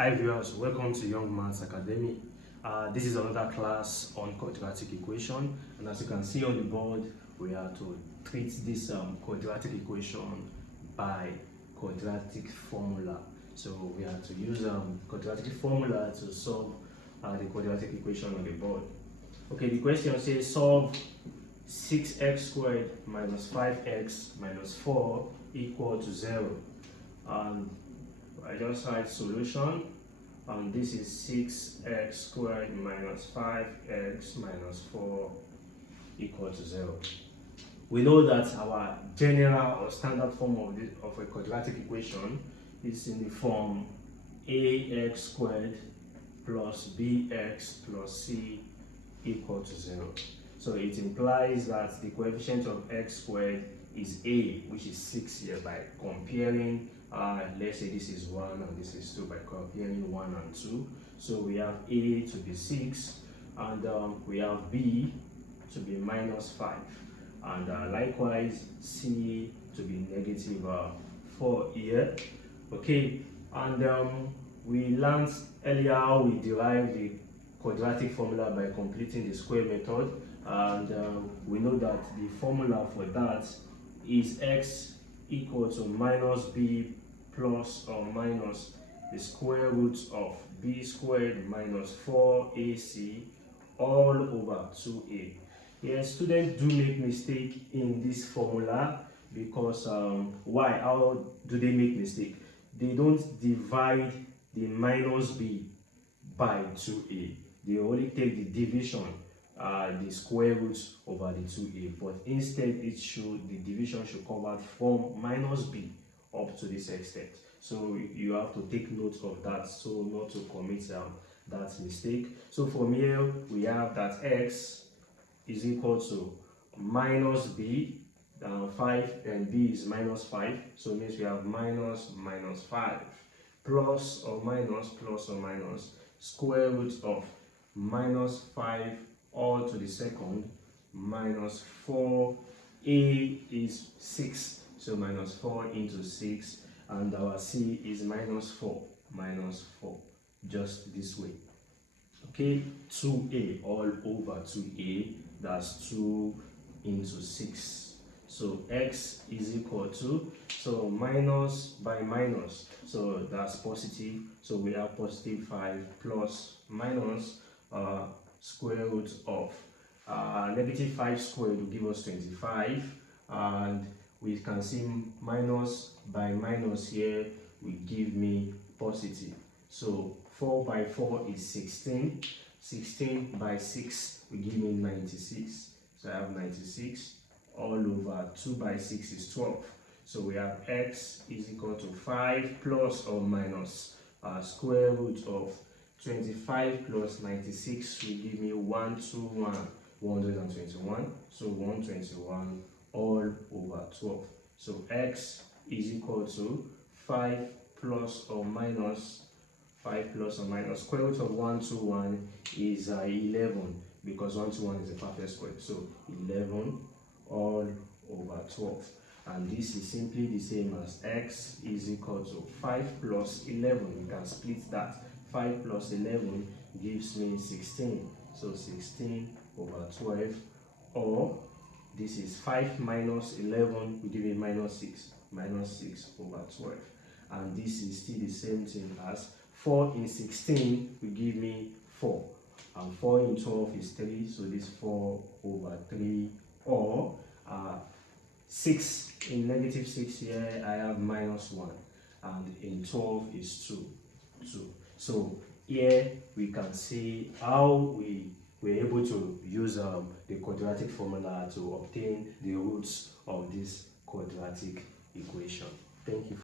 Hi viewers, welcome to Young Maths Academy. This is another class on quadratic equation, and as you can see on the board, we are to treat this quadratic equation by quadratic formula. So we are to use quadratic formula to solve the quadratic equation on the board. Okay, the question says solve 6x squared minus 5x minus 4 equal to 0. I just write solution, and this is 6x squared minus 5x minus 4 equal to 0. We know that our general or standard form of a quadratic equation is in the form ax squared plus bx plus c equal to 0. So it implies that the coefficient of x squared is a, which is 6 here, by comparing let's say this is 1 and this is 2, by comparing 1 and 2. So we have a to be 6, and we have b to be minus 5, and likewise c to be negative 4 here. Okay, and we learned earlier how we derive the quadratic formula by completing the square method, and we know that the formula for that is x equal to minus b plus or minus the square root of b squared minus 4ac all over 2a. Yes, students do make mistake in this formula because why? How do they make mistake? They don't divide the minus b by 2a. They only take the division, the square root over the 2a, but instead the division should cover from minus b up to this extent. So you have to take note of that so not to commit that mistake. So from here we have that x is equal to minus b, 5, and b is minus 5, so it means we have minus 5 plus or minus square root of minus 5 all to the second minus 4. A is 6, so minus 4 into 6, and our c is minus 4, just this way. Okay, 2a all over 2a, that's 2 into 6. So x is equal to, so minus by minus, so that's positive, so we have positive 5 plus minus square root of negative 5 squared will give us 25, and we can see minus by minus here will give me positive. So 4 by 4 is 16, 16 by 6 will give me 96, so I have 96 all over 2 by 6 is 12. So we have x is equal to 5 plus or minus square root of 25 plus 96 will give me 121. So 121 all over 12. So x is equal to 5 plus or minus square root of 121 is 11, because 121 is a perfect square. So 11 all over 12. And this is simply the same as x is equal to 5 plus 11. We can split that. 5 plus 11 gives me 16. So 16 over 12, or this is 5 minus 11 will give me minus 6 over 12. And this is still the same thing as 4 in 16 will give me 4. And 4 in 12 is 3, so this 4 over 3, or 6 in negative 6 here, I have minus 1, and in 12 is 2. So here we can see how we were able to use the quadratic formula to obtain the roots of this quadratic equation. Thank you.